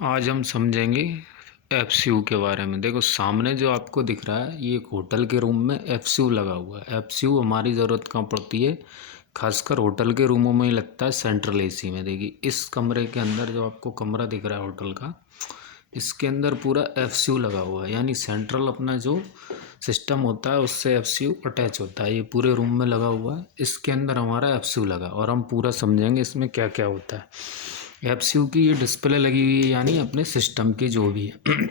आज हम समझेंगे एफसीयू के बारे में। देखो सामने जो आपको दिख रहा है ये एक होटल के रूम में एफसीयू लगा हुआ है। एफसीयू हमारी ज़रूरत कहाँ पड़ती है, खासकर होटल के रूमों में ही लगता है, सेंट्रल एसी में। देखिए इस कमरे के अंदर जो आपको कमरा दिख रहा है होटल का, इसके अंदर पूरा एफसीयू लगा हुआ है, यानी सेंट्रल अपना जो सिस्टम होता है उससे एफसीयू अटैच होता है। ये पूरे रूम में लगा हुआ है, इसके अंदर हमारा एफसीयू लगा, और हम पूरा समझेंगे इसमें क्या क्या होता है। एफसीयू की ये डिस्प्ले लगी हुई है, यानी अपने सिस्टम की जो भी है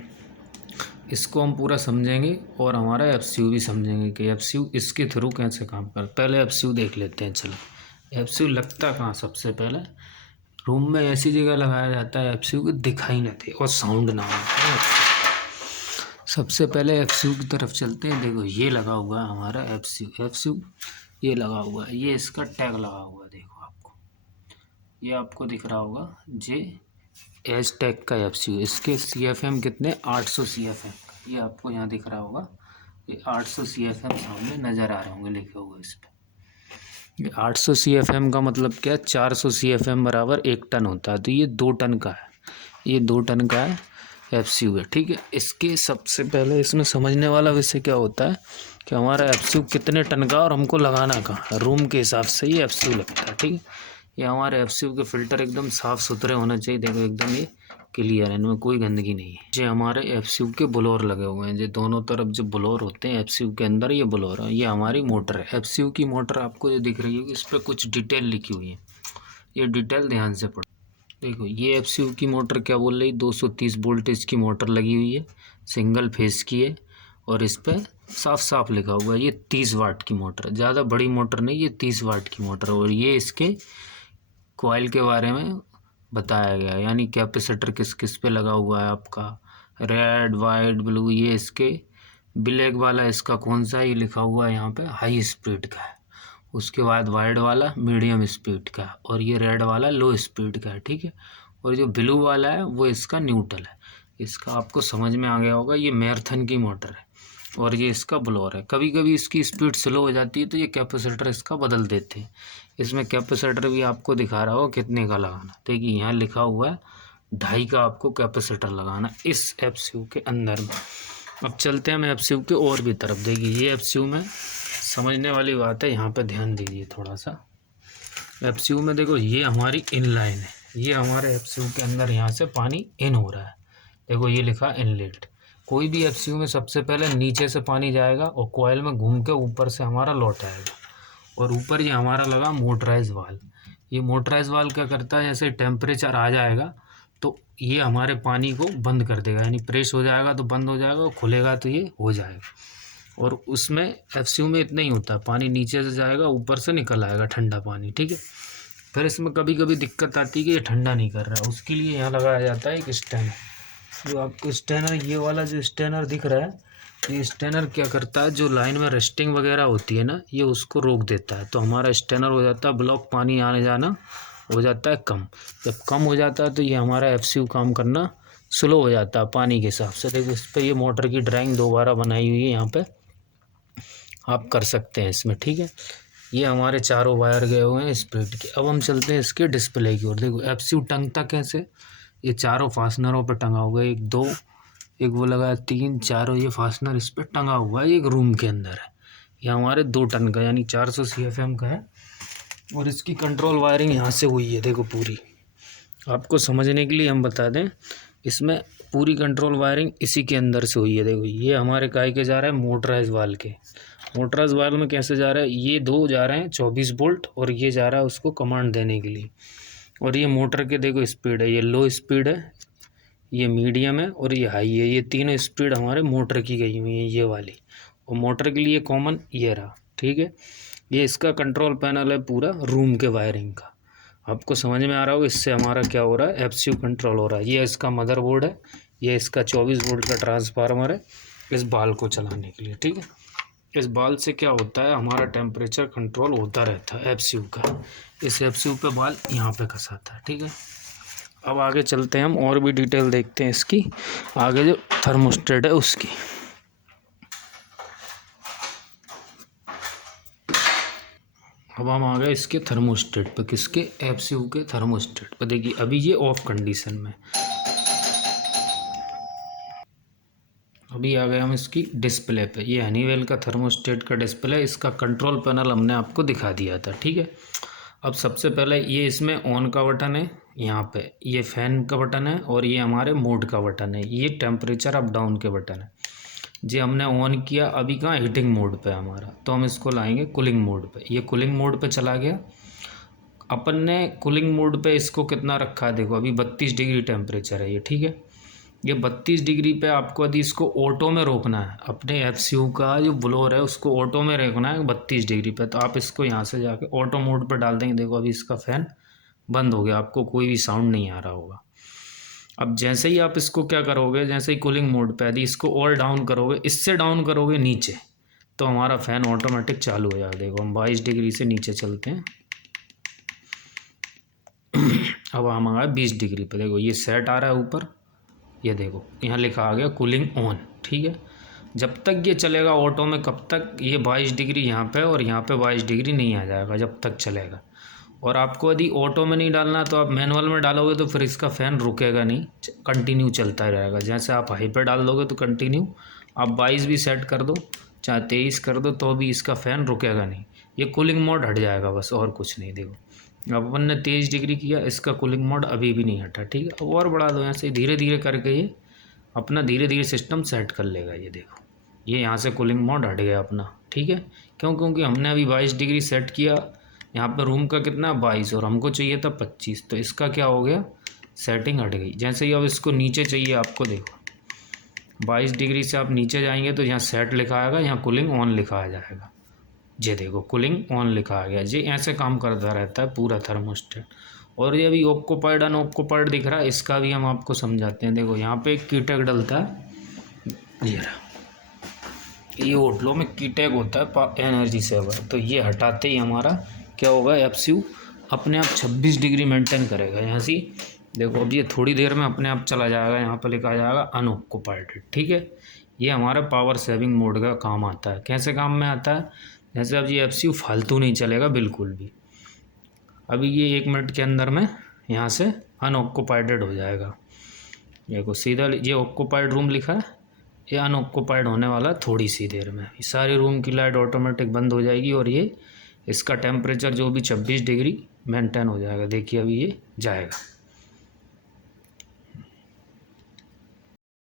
इसको हम पूरा समझेंगे, और हमारा एफसीयू भी समझेंगे कि एफसीयू इसके थ्रू कैसे काम कर। पहले एफसीयू देख लेते हैं। चलो एफसीयू लगता कहाँ, सबसे पहले रूम में ऐसी जगह लगाया जाता है एफसीयू कि दिखाई न दे और साउंड ना हो। सबसे पहले एफसीयू की तरफ चलते हैं। देखो ये लगा हुआ है हमारा एफसीयू। एफसीयू ये लगा हुआ है, ये इसका टैग लगा हुआ है। देखो आपको ये आपको दिख रहा होगा जे एच टैग का एफसीयू। इसके CFM कितने, 800 CFM का। ये आपको यहाँ दिख रहा होगा, ये 800 CFM सामने नज़र आ रहे होंगे लिखे हुए इस पर। ये 800 CFM का मतलब क्या है, 400 CFM बराबर 1 टन होता है, तो ये 2 टन का है। ये 2 टन का है एफसीयू है, ठीक है। इसके सबसे पहले इसमें समझने वाला विषय क्या होता है कि हमारा एफसीयू कितने टन का और हमको लगाना कहाँ, रूम के हिसाब से ही एफसीयू लगता है, ठीक है। ये हमारे एफसीयू के फ़िल्टर एकदम साफ़ सुथरे होने चाहिए। देखो एकदम ये क्लियर है, इनमें कोई गंदगी नहीं है। ये हमारे एफसीयू के ब्लोअर लगे हुए हैं, जो दोनों तरफ जो ब्लोअर होते हैं एफसीयू के अंदर, ये ब्लोअर है। ये हमारी मोटर है, एफसीयू की मोटर आपको जो दिख रही होगी इस पर कुछ डिटेल लिखी हुई है, ये डिटेल ध्यान से पढ़ो। देखो ये एफसीयू की मोटर क्या बोल रही, 230 वोल्टेज की मोटर लगी हुई है, सिंगल फेस की है, और इस पर साफ साफ लिखा हुआ है ये 30 वाट की मोटर है। ज़्यादा बड़ी मोटर नहीं, ये 30 वाट की मोटर है। और ये इसके कॉइल के बारे में बताया गया है, यानी कैपेसिटर किस किस पे लगा हुआ है आपका, रेड वाइट ब्लू। ये इसके ब्लैक वाला इसका कौन सा, ये लिखा हुआ है यहाँ पे हाई स्पीड का है। उसके बाद वाइट वाला मीडियम स्पीड का है, और ये रेड वाला लो स्पीड का है, ठीक है। और जो ब्लू वाला है वो इसका न्यूट्रल है। इसका आपको समझ में आ गया होगा, ये मैराथन की मोटर है, और ये इसका ब्लोअर है। कभी कभी इसकी स्पीड स्लो हो जाती है तो ये कैपेसिटर इसका बदल देते हैं। इसमें कैपेसिटर भी आपको दिखा रहा हो कितने का लगाना। देखिए यहाँ लिखा हुआ है 2.5 का आपको कैपेसिटर लगाना इस एफसीयू के अंदर में। अब चलते हैं हम एफसीयू के और भी तरफ। देखिए ये एफसीयू में समझने वाली बात है, यहाँ पे ध्यान दीजिए थोड़ा सा। एफसीयू में देखो ये हमारी इन लाइन है, ये हमारे एफसीयू के अंदर यहाँ से पानी इन हो रहा है। देखो ये लिखा इनलेट। कोई भी एफसीयू में सबसे पहले नीचे से पानी जाएगा और कॉइल में घूम के ऊपर से हमारा लौट आएगा, और ऊपर ये हमारा लगा मोटराइज वाल्व। ये मोटराइज वाल्व क्या करता है, जैसे टेम्परेचर आ जाएगा तो ये हमारे पानी को बंद कर देगा, यानी प्रेस हो जाएगा तो बंद हो जाएगा, और खुलेगा तो ये हो जाएगा। और उसमें एफसीयू में इतना ही होता है, पानी नीचे से जाएगा ऊपर से निकल आएगा ठंडा पानी, ठीक है। फिर इसमें कभी कभी दिक्कत आती है कि ये ठंडा नहीं कर रहा है, उसके लिए यहाँ लगाया जाता है एक स्टैनर। जो आपको स्टैनर, ये वाला जो स्टैनर दिख रहा है, ये स्टैनर क्या करता है, जो लाइन में रस्टिंग वगैरह होती है ना, ये उसको रोक देता है। तो हमारा स्टैनर हो जाता है ब्लॉक, पानी आने जाना हो जाता है कम। जब कम हो जाता है तो ये हमारा एफसीयू काम करना स्लो हो जाता है पानी के हिसाब से। देखो इस पर ये मोटर की ड्राइंग दोबारा बनाई हुई है, यहाँ पे आप कर सकते हैं इसमें, ठीक है। ये हमारे चारों वायर गए हुए हैं स्प्लिट के। अब हम चलते हैं इसके डिस्प्ले की ओर। देखो एफसीयू टंगता कैसे, ये चारों फास्टनरों पे टंगा हुआ है, एक दो, एक वो लगा है 3, चारों ये फास्टनर इस पे टंगा हुआ है, एक रूम के अंदर है। ये हमारे 2 टन का यानी 400 CFM का है, और इसकी कंट्रोल वायरिंग यहाँ से हुई है। देखो पूरी आपको समझने के लिए हम बता दें, इसमें पूरी कंट्रोल वायरिंग इसी के अंदर से हुई है। देखो ये हमारे काय के जा रहा है, मोटराइज वाल्व के। मोटराइज वाल्व में कैसे जा रहा है, ये 2 जा रहे हैं 24 वोल्ट, और ये जा रहा है उसको कमांड देने के लिए। और ये मोटर के देखो स्पीड है, ये लो स्पीड है, ये मीडियम है, और ये हाई है। ये तीनों स्पीड हमारे मोटर की गई हुई है, ये वाली। और मोटर के लिए कॉमन ये रहा, ठीक है। ये इसका कंट्रोल पैनल है पूरा रूम के वायरिंग का। आपको समझ में आ रहा होगा इससे हमारा क्या हो रहा है, एफसीयू कंट्रोल हो रहा है। ये इसका मदरबोर्ड है, ये इसका 24 वोल्ट का ट्रांसफार्मर है इस बाल को चलाने के लिए, ठीक है। इस बाल से क्या होता है, हमारा टेम्परेचर कंट्रोल होता रहता है एफसीयू का। इस एफसीयू पे बाल यहाँ पे कसाता है, ठीक है। अब आगे चलते हैं हम, और भी डिटेल देखते हैं इसकी, आगे जो थर्मोस्टेट है उसकी। अब हम आ गए इसके थर्मोस्टेट पे, किसके, एफसीयू के थर्मोस्टेट पे। देखिए अभी ये ऑफ कंडीशन में, अभी आ गए हम इसकी डिस्प्ले पे। ये हनीवेल का थर्मोस्टेट का डिस्प्ले, इसका कंट्रोल पैनल हमने आपको दिखा दिया था, ठीक है। अब सबसे पहले ये इसमें ऑन का बटन है, यहाँ पे ये फ़ैन का बटन है और ये हमारे मोड का बटन है, ये टेम्परेचर अप डाउन के बटन है। जी हमने ऑन किया, अभी कहाँ हीटिंग मोड पे हमारा, तो हम इसको लाएंगे कूलिंग मोड पे। ये कूलिंग मोड पे चला गया। अपन ने कूलिंग मोड पे इसको कितना रखा है, देखो अभी 32 डिग्री टेम्परेचर है ये, ठीक है। ये 32 डिग्री पे आपको यदि इसको ऑटो में रोकना है, अपने एफसीयू का जो ब्लोअर है उसको ऑटो में रोकना है 32 डिग्री पे, तो आप इसको यहाँ से जाके ऑटो मोड पर डाल देंगे। देखो अभी इसका फ़ैन बंद हो गया, आपको कोई भी साउंड नहीं आ रहा होगा। अब जैसे ही आप इसको क्या करोगे, जैसे ही कूलिंग मोड पे यदि इसको और डाउन करोगे, इससे डाउन करोगे नीचे, तो हमारा फ़ैन ऑटोमेटिक चालू हो जाएगा। देखो हम 22 डिग्री से नीचे चलते हैं। अब हम आ गए 20 डिग्री पे, देखो ये सेट आ रहा है ऊपर, ये देखो यहाँ लिखा आ गया कूलिंग ऑन, ठीक है। जब तक ये चलेगा ऑटो में, कब तक, ये 22 डिग्री यहाँ पे और यहाँ पे 22 डिग्री नहीं आ जाएगा जब तक चलेगा। और आपको यदि ऑटो में नहीं डालना तो आप मैनुअल में डालोगे तो फिर इसका फ़ैन रुकेगा नहीं, कंटिन्यू चलता रहेगा। जैसे आप हाई पे डाल दोगे तो कंटिन्यू, आप 22 भी सेट कर दो चाहे 23 कर दो तो भी इसका फ़ैन रुकेगा नहीं, ये कूलिंग मोड हट जाएगा बस, और कुछ नहीं। देखो अब अपन ने 23 डिग्री किया, इसका कूलिंग मोड अभी भी नहीं हटा, ठीक है। और बढ़ा दो, यहाँ से धीरे धीरे करके ये अपना धीरे धीरे सिस्टम सेट कर लेगा। ये देखो ये यहाँ से कूलिंग मोड हट गया अपना, ठीक है। क्यों? क्योंकि हमने अभी 22 डिग्री सेट किया, यहाँ पे रूम का कितना 22 और हमको चाहिए था 25, तो इसका क्या हो गया, सेटिंग हट गई। जैसे ही अब इसको नीचे चाहिए आपको, देखो 22 डिग्री से आप नीचे जाएंगे तो यहाँ सेट लिखा आएगा, यहाँ कूलिंग ऑन लिखा आ जाएगा। ये देखो कूलिंग ऑन लिखा आ गया। ये ऐसे काम करता रहता है पूरा थर्मोस्टेट। और ये अभी ऑक्यूपाइड अनऑक्यूपाइड दिख रहा है, इसका भी हम आपको समझाते हैं। देखो यहाँ पे एक कीटैग डलता है, ये रहा, ये होटलों में कीटैग होता है एनर्जी सेवर, तो ये हटाते ही हमारा क्या होगा, एफसीयू अपने आप 26 डिग्री मेंटेन करेगा। यहाँ से देखो अब ये थोड़ी देर में अपने आप चला जाएगा, यहाँ पर लिखा जाएगा अनऑक्यूपाइड, ठीक है। ये हमारा पावर सेविंग मोड का काम आता है। कैसे काम में आता है, जैसे अब ये एफसीयू फालतू नहीं चलेगा बिल्कुल भी। अभी ये 1 मिनट के अंदर में यहाँ से अनऑक्यूपाइड हो जाएगा। देखो सीधा ये ऑक्यूपाइड रूम लिखा है, ये अनऑक्यूपाइड होने वाला थोड़ी सी देर में। सारी रूम की लाइट ऑटोमेटिक बंद हो जाएगी और ये इसका टेम्परेचर जो भी 26 डिग्री मेंटेन हो जाएगा। देखिए अभी ये जाएगा।